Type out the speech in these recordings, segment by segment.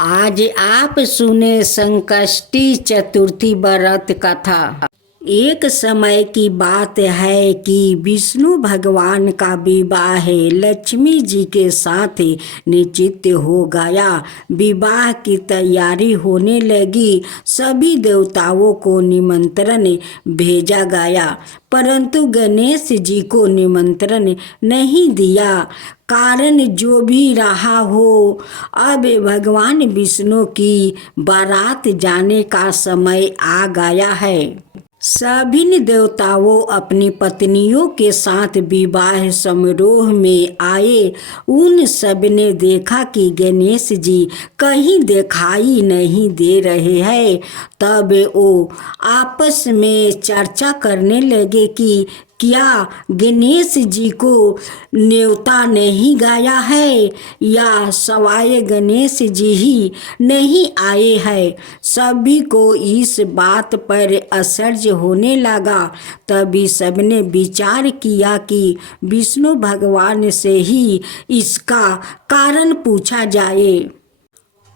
आज आप सुने संकष्टी चतुर्थी व्रत कथा। एक समय की बात है कि विष्णु भगवान का विवाह लक्ष्मी जी के साथ निश्चित हो गया। विवाह की तैयारी होने लगी। सभी देवताओं को निमंत्रण भेजा गया, परंतु गणेश जी को निमंत्रण नहीं दिया। कारण जो भी रहा हो, अब भगवान विष्णु की बारात जाने का समय आ गया है। सभी देवताओं अपनी पत्नियों के साथ विवाह समारोह में आए। उन सब ने देखा कि गणेश जी कहीं दिखाई नहीं दे रहे हैं। तब वो आपस में चर्चा करने लगे कि क्या गणेश जी को न्योता नहीं गया है या सवाए गणेश जी ही नहीं आए हैं। सभी को इस बात पर आश्चर्य होने लगा। तभी सबने विचार किया कि विष्णु भगवान से ही इसका कारण पूछा जाए।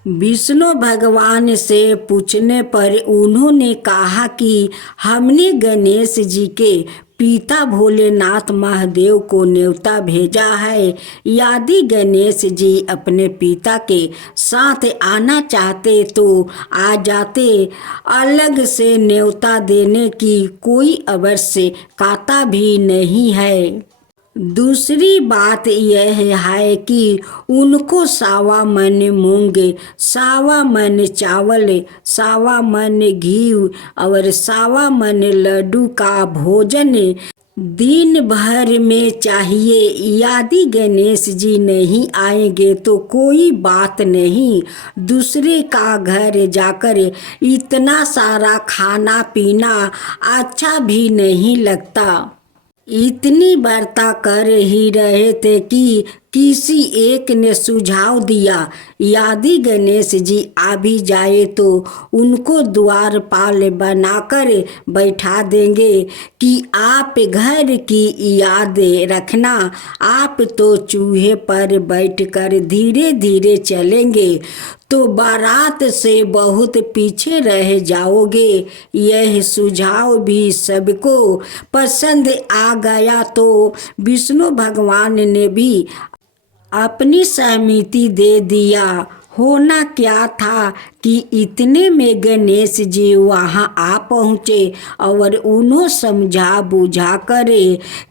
विष्णु भगवान से पूछने पर उन्होंने कहा कि हमने गणेश जी के पिता भोलेनाथ महादेव को न्योता भेजा है। यदि गणेश जी अपने पिता के साथ आना चाहते तो आ जाते। अलग से न्योता देने की कोई आवश्यकता भी नहीं है। दूसरी बात यह है कि उनको सावा मन मूंग, सावा मन चावल, सावा मन घी और सावा मन लड्डू का भोजन दिन भर में चाहिए। यदि गणेश जी नहीं आएंगे तो कोई बात नहीं, दूसरे का घर जाकर इतना सारा खाना पीना अच्छा भी नहीं लगता। इतनी वार्ता कर ही रहे थे कि किसी एक ने सुझाव दिया, यदि गणेश जी आ भी जाए तो उनको द्वारपाल बनाकर बैठा देंगे कि आप घर की याद रखना। आप तो चूहे पर बैठकर धीरे धीरे चलेंगे तो बारात से बहुत पीछे रह जाओगे। यह सुझाव भी सबको पसंद आ गया तो विष्णु भगवान ने भी अपनी सहमति दे दिया। होना क्या था कि इतने में गणेश जी वहां आ पहुँचे और उन्होंने समझा बुझा कर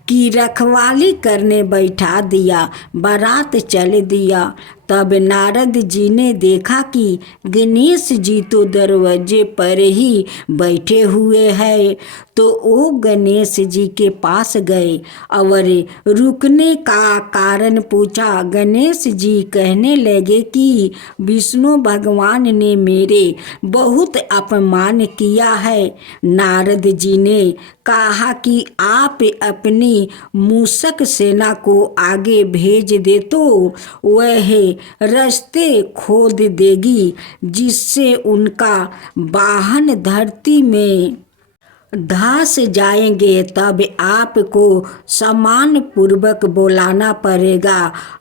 कि रखवाली करने बैठा दिया, बारात चल दिया। तब नारद जी ने देखा कि गणेश जी तो दरवाजे पर ही बैठे हुए हैं, तो वो गणेश जी के पास गए और रुकने का कारण पूछा। गणेश जी कहने लगे कि विष्णु भगवान ने मेरे बहुत अपमान किया है। नारद जी ने कहा कि आप अपनी मूषक सेना को आगे भेज दे तो वह रास्ते खोद देगी, जिससे उनका वाहन धरती में धंस जाएंगे। तब आपको सम्मान पूर्वक बुलाना पड़ेगा।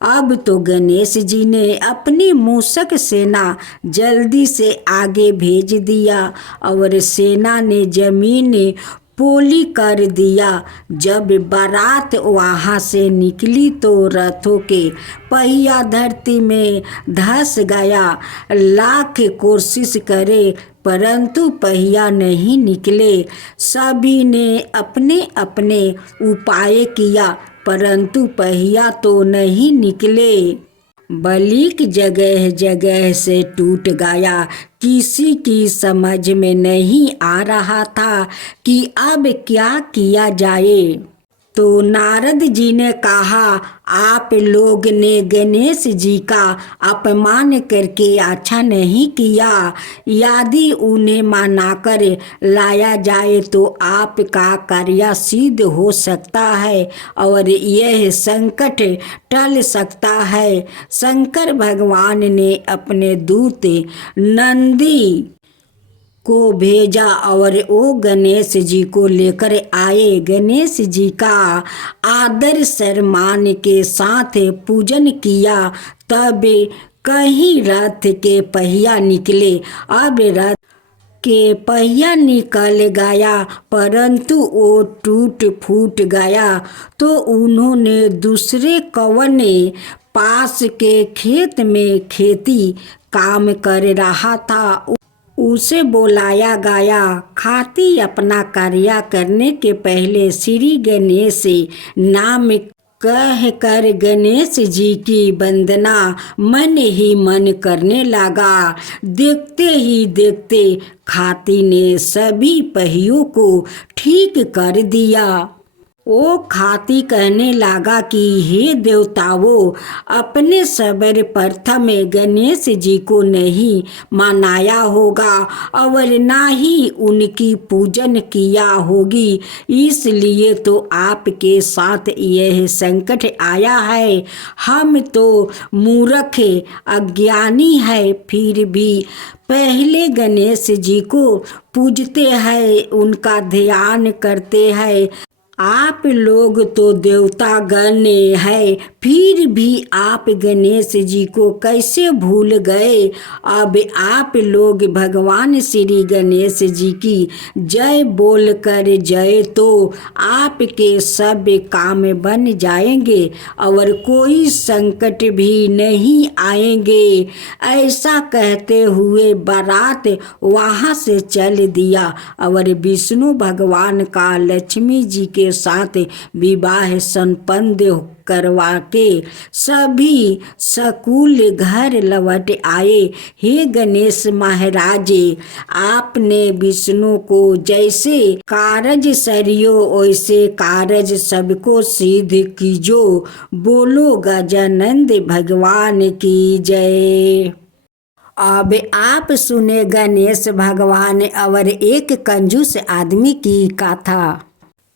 अब तो गणेश जी ने अपनी मूषक सेना जल्दी से आगे भेज दिया और सेना ने जमीन पोली कर दिया। जब बारात वहाँ से निकली तो रथों के पहिया धरती में धंस गया। लाख कोशिश करे परंतु पहिया नहीं निकले। सभी ने अपने अपने उपाय किया परंतु पहिया तो नहीं निकले। बलिक जगह जगह से टूट गया। किसी की समझ में नहीं आ रहा था कि अब क्या किया जाए। तो नारद जी ने कहा, आप लोग ने गणेश जी का अपमान करके अच्छा नहीं किया। यदि उन्हें मनाकर लाया जाए तो आपका कार्य सिद्ध हो सकता है और यह संकट टल सकता है। शंकर भगवान ने अपने दूत नंदी को भेजा और वो गणेश जी को लेकर आए। गणेश जी का आदर सम्मान के साथ पूजन किया। तब कहीं रथ के पहिया निकले। अब रथ के पहिया निकल गया परंतु वो टूट फूट गया। तो उन्होंने दूसरे कौने पास के खेत में खेती काम कर रहा था, उसे बुलाया गया। खाती अपना कार्य करने के पहले श्री गणेश नाम कह कर गणेश जी की वंदना मन ही मन करने लगा। देखते ही देखते खाती ने सभी पहियों को ठीक कर दिया। वो खाती कहने लगा कि हे देवताओं, अपने सबर प्रथम गणेश जी को नहीं मनाया होगा और ना ही उनकी पूजन किया होगी, इसलिए तो आपके साथ यह संकट आया है। हम तो मूर्ख अज्ञानी है, फिर भी पहले गणेश जी को पूजते हैं, उनका ध्यान करते हैं। आप लोग तो देवता गण है, फिर भी आप गणेश जी को कैसे भूल गए। अब आप लोग भगवान श्री गणेश जी की जय बोल कर जय तो आपके सब काम बन जाएंगे और कोई संकट भी नहीं आएंगे। ऐसा कहते हुए बारात वहाँ से चल दिया और विष्णु भगवान का लक्ष्मी जी के साथ विवाह संपन्न करवा के सभी सकुल घर लौट आए। हे गणेश महाराज, आपने विष्णु को जैसे कारज सरियो वैसे कारज सबको सिद्ध कीजो। बोलो गजानंद भगवान की जय। अब आप सुने गणेश भगवान और एक कंजूस आदमी की कथा।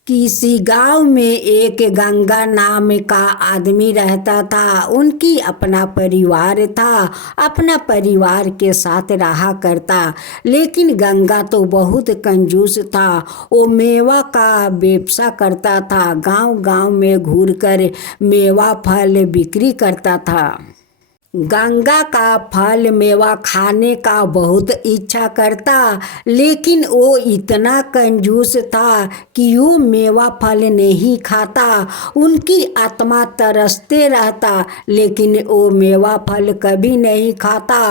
किसी गांव में एक गंगा नाम का आदमी रहता था। उनकी अपना परिवार था, अपना परिवार के साथ रहा करता। लेकिन गंगा तो बहुत कंजूस था। वो मेवा का व्यवसाय करता था, गांव गांव में घूरकर मेवा फल बिक्री करता था। गंगा का फल मेवा खाने का बहुत इच्छा करता, लेकिन वो इतना कंजूस था कि वो मेवा फल नहीं खाता। उनकी आत्मा तरसते रहता, लेकिन वो मेवा फल कभी नहीं खाता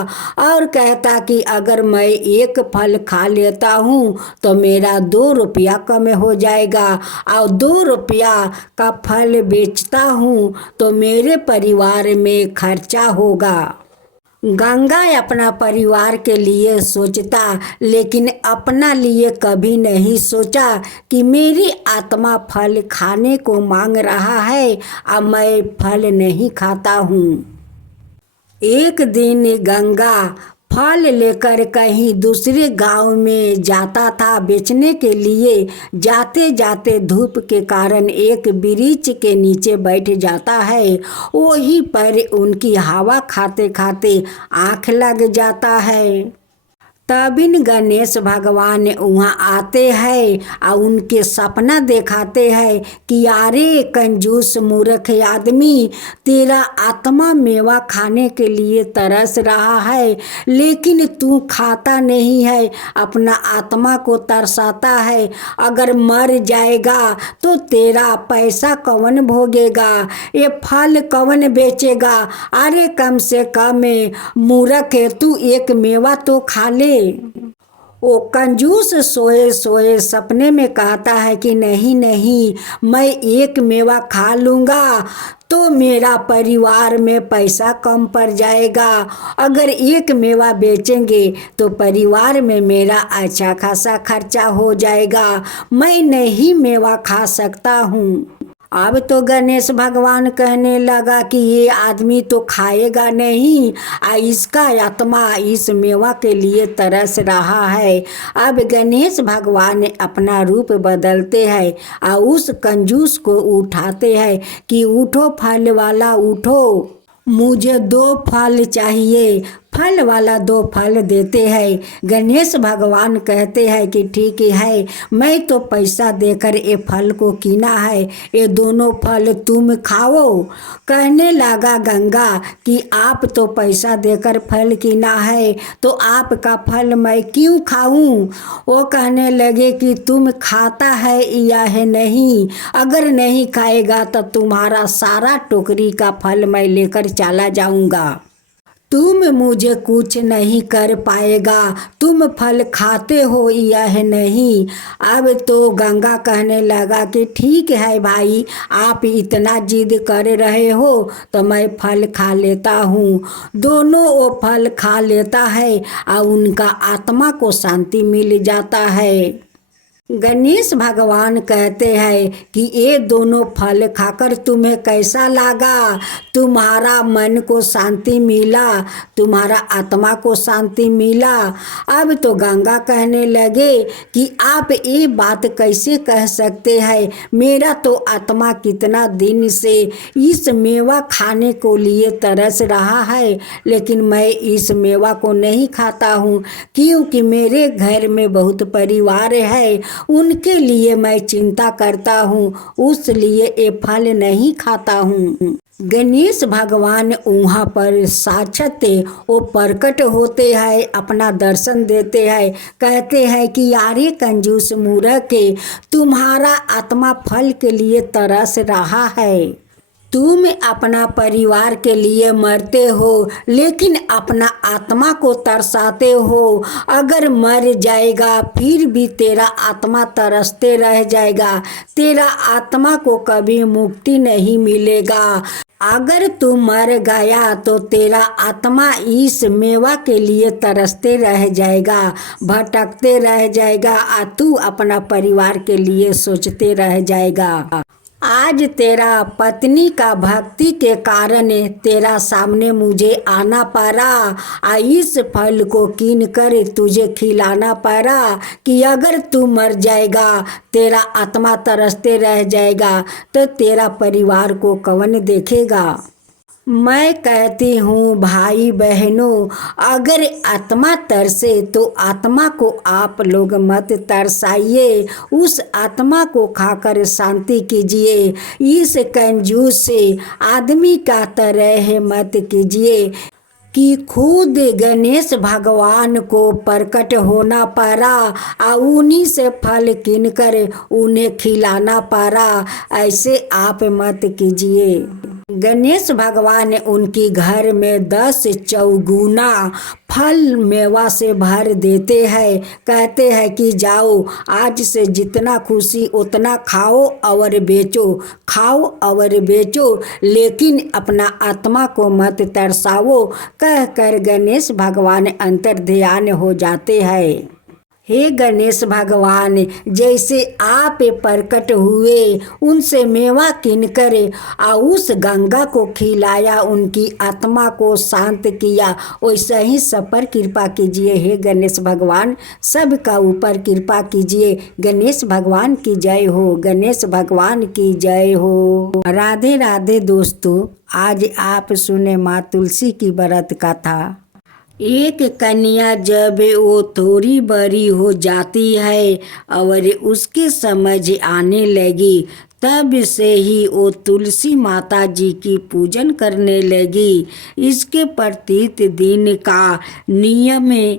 और कहता कि अगर मैं एक फल खा लेता हूँ तो मेरा 2 रुपया कम हो जाएगा और 2 रुपया का फल बेचता हूँ तो मेरे परिवार में खर्चा होगा। गंगा अपना परिवार के लिए सोचता, लेकिन अपना लिए कभी नहीं सोचा कि मेरी आत्मा फल खाने को मांग रहा है और मैं फल नहीं खाता हूँ। एक दिन गंगा फल लेकर कहीं दूसरे गांव में जाता था बेचने के लिए। जाते जाते धूप के कारण एक वृक्ष के नीचे बैठ जाता है। वहीं पर उनकी हवा खाते खाते आँख लग जाता है। तबिन गणेश भगवान वहाँ आते हैं और उनके सपना दिखाते हैं कि अरे कंजूस मूर्ख आदमी, तेरा आत्मा मेवा खाने के लिए तरस रहा है, लेकिन तू खाता नहीं है, अपना आत्मा को तरसाता है। अगर मर जाएगा तो तेरा पैसा कौन भोगेगा, ये फल कौन बेचेगा। अरे कम से कम मूर्ख है, तू एक मेवा तो खा ले। वो कंजूस सोए सोए सपने में कहता है कि नहीं नहीं, मैं एक मेवा खा लूँगा तो मेरा परिवार में पैसा कम पड़ जाएगा। अगर एक मेवा बेचेंगे तो परिवार में मेरा अच्छा खासा खर्चा हो जाएगा। मैं नहीं मेवा खा सकता हूँ। अब तो गणेश भगवान कहने लगा कि ये आदमी तो खाएगा नहीं, इसका आत्मा इस मेवा के लिए तरस रहा है। अब गणेश भगवान अपना रूप बदलते हैं और उस कंजूस को उठाते हैं कि उठो फल वाला उठो, मुझे 2 फल चाहिए। फल वाला 2 फल देते हैं। गणेश भगवान कहते हैं कि ठीक है, मैं तो पैसा देकर ये फल को कीना है, ये दोनों फल तुम खाओ। कहने लगा गंगा कि आप तो पैसा देकर फल कीना है, तो आपका फल मैं क्यों खाऊं? वो कहने लगे कि तुम खाता है या है नहीं, अगर नहीं खाएगा तो तुम्हारा सारा टोकरी का फल मैं लेकर चला जाऊंगा। तुम मुझे कुछ नहीं कर पाएगा, तुम फल खाते हो या है नहीं। अब तो गंगा कहने लगा कि ठीक है भाई, आप इतना जिद कर रहे हो तो मैं फल खा लेता हूँ। दोनों वो फल खा लेता है और उनका आत्मा को शांति मिल जाता है। गणेश भगवान कहते हैं कि ये दोनों फल खाकर तुम्हें कैसा लगा? तुम्हारा मन को शांति मिला, तुम्हारा आत्मा को शांति मिला। अब तो गंगा कहने लगे कि आप ये बात कैसे कह सकते हैं? मेरा तो आत्मा कितना दिन से इस मेवा खाने को लिए तरस रहा है, लेकिन मैं इस मेवा को नहीं खाता हूँ, क्योंकि मेरे घर में बहुत परिवार है, उनके लिए मैं चिंता करता हूँ, उसलिए ये फल नहीं खाता हूँ। गणेश भगवान वहाँ पर साक्षात वो प्रकट होते हैं, अपना दर्शन देते हैं, कहते हैं कि यारे कंजूस मूर्ख, तुम्हारा आत्मा फल के लिए तरस रहा है। तुम अपना परिवार के लिए मरते हो, लेकिन अपना आत्मा को तरसाते हो। अगर मर जाएगा फिर भी तेरा आत्मा तरसते रह जाएगा, तेरा आत्मा को कभी मुक्ति नहीं मिलेगा। अगर तू मर गया तो तेरा आत्मा इस मेवा के लिए तरसते रह जाएगा, भटकते रह जाएगा, और तू अपना परिवार के लिए सोचते रह जाएगा। आज तेरा पत्नी का भक्ति के कारण तेरा सामने मुझे आना पड़ा, और इस फल को कीन कर तुझे खिलाना पड़ा कि अगर तू मर जाएगा, तेरा आत्मा तरसते रह जाएगा, तो तेरा परिवार को कौन देखेगा। मैं कहती हूँ भाई बहनों, अगर आत्मा तरसे तो आत्मा को आप लोग मत तरसाइए, उस आत्मा को खाकर शांति कीजिए। इस कंजूस से आदमी का तरह मत कीजिए कि खुद गणेश भगवान को प्रकट होना पड़ा और उन्हीं से फल कीनकर उन्हें खिलाना पड़ा। ऐसे आप मत कीजिए। गणेश भगवान उनकी घर में 10 चौगुना फल मेवा से भर देते हैं। कहते हैं कि जाओ, आज से जितना खुशी उतना खाओ और बेचो, खाओ और बेचो, लेकिन अपना आत्मा को मत तरसाओ। कहकर गणेश भगवान अंतर ध्यान हो जाते हैं। हे गणेश भगवान, जैसे आप प्रकट हुए, उनसे मेवा किनकर और उस गंगा को खिलाया, उनकी आत्मा को शांत किया, वैसे ही सब पर कृपा कीजिए। हे गणेश भगवान, सबका ऊपर कृपा कीजिए। गणेश भगवान की जय हो, गणेश भगवान की जय हो। राधे राधे दोस्तों, आज आप सुने माँ तुलसी की व्रत कथा। एक कन्या जब वो थोड़ी बड़ी हो जाती है और उसके समझ आने लगी, तब से ही वो तुलसी माता जी की पूजन करने लगी। इसके प्रत्येक दिन का नियम है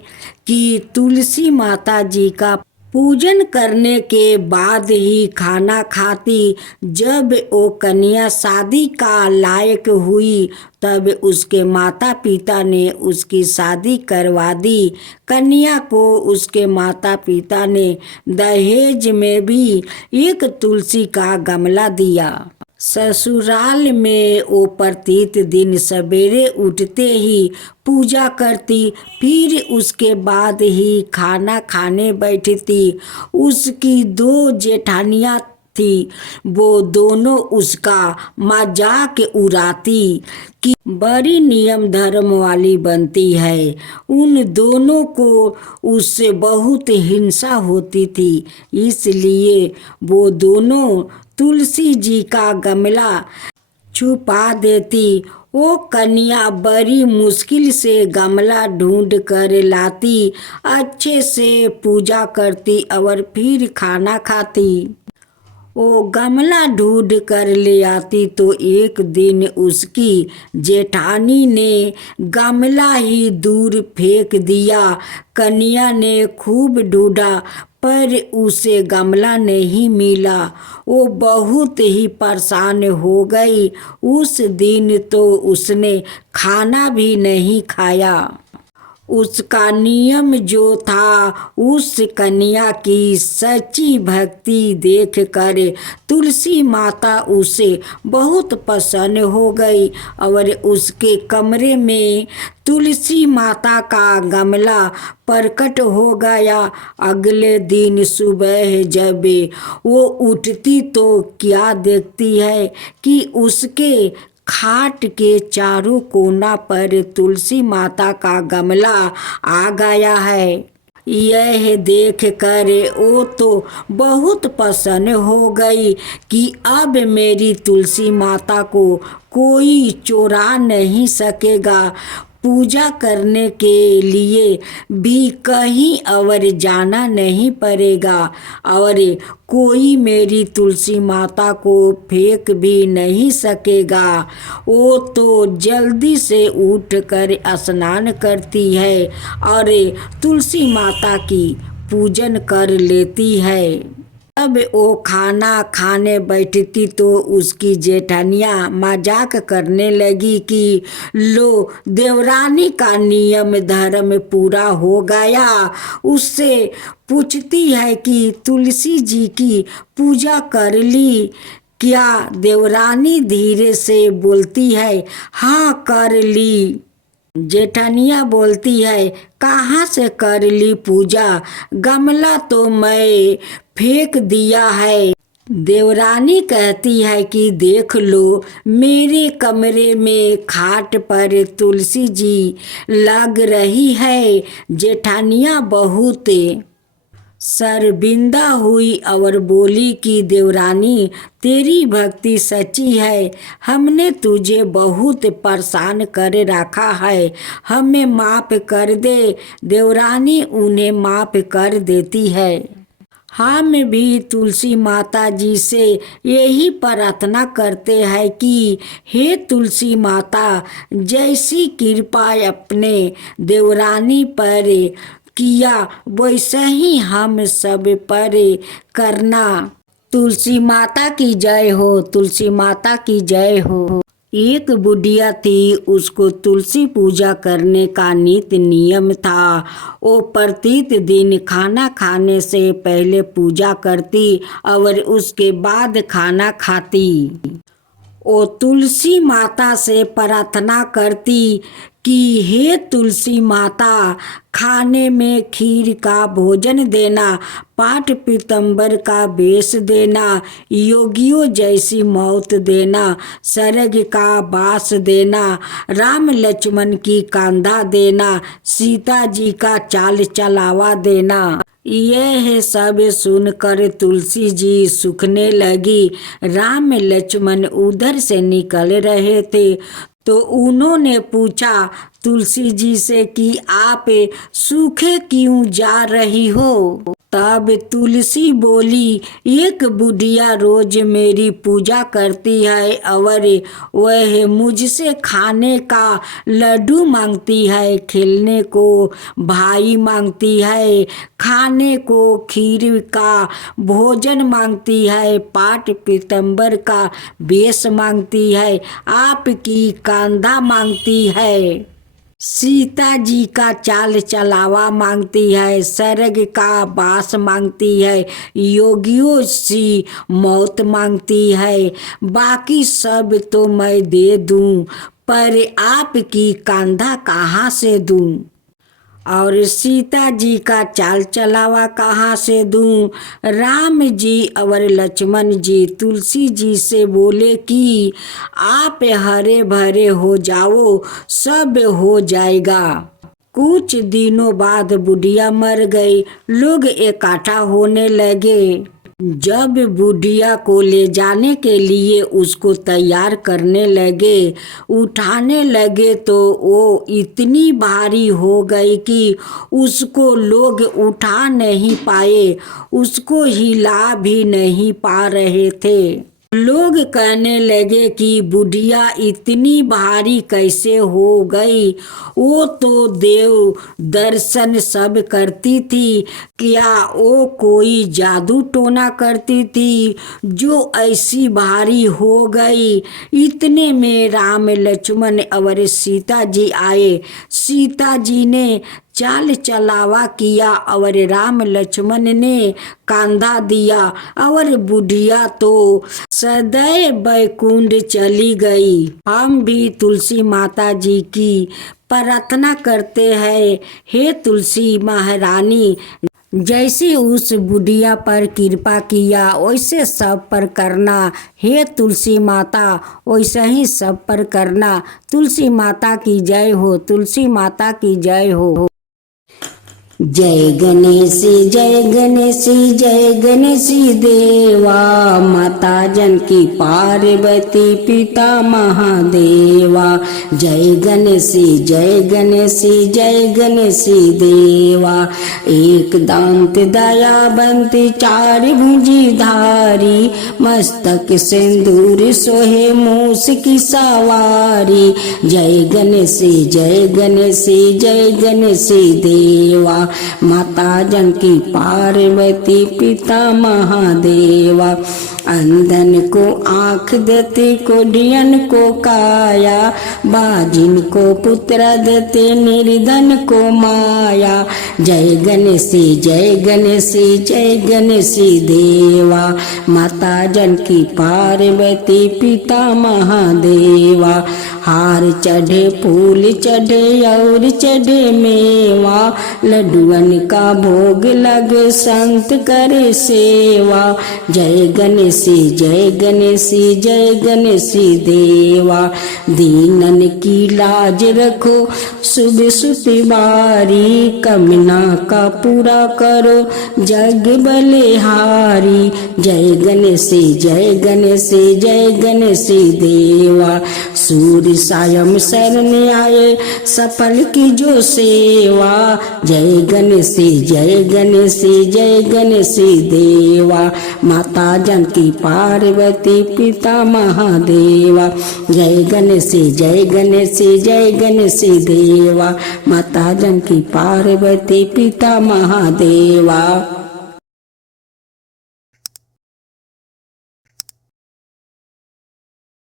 कि तुलसी माता जी का पूजन करने के बाद ही खाना खाती। जब वो कन्या शादी का लायक हुई, तब उसके माता पिता ने उसकी शादी करवा दी। कन्या को उसके माता पिता ने दहेज में भी एक तुलसी का गमला दिया। ससुराल में वो प्रत्येक दिन सवेरे उठते ही पूजा करती, फिर उसके बाद ही खाना खाने बैठती। उसकी 2 जेठानियाँ थी, वो दोनों उसका मजाक उड़ाती कि बड़ी नियम धर्म वाली बनती है। उन दोनों को उससे बहुत हिंसा होती थी, इसलिए वो दोनों तुलसी जी का गमला छुपा देती। वो कन्या बड़ी मुश्किल से गमला ढूंढ कर लाती, अच्छे से पूजा करती और फिर खाना खाती। वो गमला ढूंढ कर ले आती तो एक दिन उसकी जेठानी ने गमला ही दूर फेंक दिया। कन्या ने खूब ढूंढा पर उसे गमला नहीं मिला। वो बहुत ही परेशान हो गई। उस दिन तो उसने खाना भी नहीं खाया। उसका नियम जो था, उस कन्या की सच्ची भक्ति देखकर तुलसी माता उसे बहुत प्रसन्न हो गई और उसके कमरे में तुलसी माता का गमला प्रकट हो गया। अगले दिन सुबह जब वो उठती तो क्या देखती है कि उसके खाट के चारों कोना पर तुलसी माता का गमला आ गया है। यह देख कर वो तो बहुत प्रसन्न हो गई कि अब मेरी तुलसी माता को कोई चुरा नहीं सकेगा। पूजा करने के लिए भी कहीं और जाना नहीं पड़ेगा और कोई मेरी तुलसी माता को फेंक भी नहीं सकेगा। वो तो जल्दी से उठकर स्नान करती है और तुलसी माता की पूजन कर लेती है। अब वो खाना खाने बैठती तो उसकी जेठानियाँ मजाक करने लगी कि लो, देवरानी का नियम धर्म पूरा हो गया। उससे पूछती है कि तुलसी जी की पूजा कर ली क्या? देवरानी धीरे से बोलती है, हाँ कर ली। जेठानिया बोलती है, कहाँ से कर ली पूजा? गमला तो मैं फेंक दिया है। देवरानी कहती है कि देख लो, मेरे कमरे में खाट पर तुलसी जी लग रही है। जेठानिया बहुत शर्मिंदा हुई और बोली कि देवरानी, तेरी भक्ति सच्ची है। हमने तुझे बहुत परेशान कर रखा है, हमें माफ़ कर दे। देवरानी उन्हें माफ़ कर देती है। हम भी तुलसी माता जी से यही प्रार्थना करते हैं कि हे तुलसी माता, जैसी कृपा अपने देवरानी पर किया वैसा ही हम सब पर करना। तुलसी माता की जय हो, तुलसी माता की जय हो। एक बुढ़िया थी, उसको तुलसी पूजा करने का नित्य नियम था। वो प्रत्येक दिन खाना खाने से पहले पूजा करती और उसके बाद खाना खाती। वो तुलसी माता से प्रार्थना करती कि हे तुलसी माता, खाने में खीर का भोजन देना, पाठ पीतम्बर का बेस देना, योगियों जैसी मौत देना, स्वर्ग का वास देना, राम लक्ष्मण की कांधा देना, सीता जी का चाल चलावा देना। यह सब सुनकर तुलसी जी सूखने लगी। राम लक्ष्मण उधर से निकल रहे थे तो उन्होंने पूछा तुलसी जी से कि आप सूखे क्यों जा रही हो? तब तुलसी बोली, एक बुढ़िया रोज मेरी पूजा करती है और वह मुझसे खाने का लड्डू मांगती है, खेलने को भाई मांगती है, खाने को खीर का भोजन मांगती है, पाठ पीतम्बर का बेस मांगती है, आपकी कांधा मांगती है, सीता जी का चाल चलावा मांगती है, स्वर्ग का वास मांगती है, योगियों सी मौत मांगती है। बाकी सब तो मैं दे दूं, पर आपकी कांधा कहाँ से दूं और सीता जी का चाल चलावा कहाँ से दूं? राम जी और लक्ष्मण जी तुलसी जी से बोले कि आप हरे भरे हो जाओ, सब हो जाएगा। कुछ दिनों बाद बुढ़िया मर गई। लोग इकट्ठा होने लगे। जब बुढ़िया को ले जाने के लिए उसको तैयार करने लगे, उठाने लगे, तो वो इतनी भारी हो गई कि उसको लोग उठा नहीं पाए, उसको हिला भी नहीं पा रहे थे। लोग कहने लगे कि बुढ़िया इतनी भारी कैसे हो गई, वो तो देव दर्शन सब करती थी, क्या वो कोई जादू टोना करती थी जो ऐसी भारी हो गई। इतने में राम लक्ष्मण और सीता जी आए। सीता जी ने चाल चलावा किया और राम लक्ष्मण ने कांधा दिया और बुढ़िया तो सदैव बैकुंठ चली गई। हम भी तुलसी माता जी की प्रार्थना करते हैं, हे तुलसी महारानी, जैसे उस बुढ़िया पर कृपा किया वैसे सब पर करना। हे तुलसी माता, वैसे ही सब पर करना। तुलसी माता की जय हो, तुलसी माता की जय हो। जय गणेश जय गणेश जय गणेश देवा, माता जानकी पार्वती पिता महादेवा। जय गणेश जय गणेश जय गणेश देवा, एक दांत दयावंत चार भुजी धारी, मस्तक सिंदूर सोहे मूस की सवारी। जय गणेश जय गणेश जय गणेश देवा, माता जानकी पार्वती पिता महादेवा। अंधन को आँख देते, कोढ़ियन को काया, बाजिन को पुत्र देते, निर्धन को माया। जय गणेश जय गणेश जय गणेश देवा, माता जानकी पार्वती पिता महादेवा। हार चढ़े फूल चढ़े और चढ़े मेवा, लड्डुअन का भोग लग संत करे सेवा। जय गणेश जय गणेश जय गणेश देवा, दीनन की लाज रखो सुबह सुती बारी, कमना का पूरा करो जग बलिहारी। जय गणेश जय गणेश जय गणेश देवा, सूर्य सायं शरण आए सफल की जो सेवा। जय गणेश जय गणेश जय गणेश देवा, माता जानकी पार्वती पिता महादेवा। जय गणेश जय गणेश जय गणेश देवा, माता जानकी पार्वती पिता महादेवा।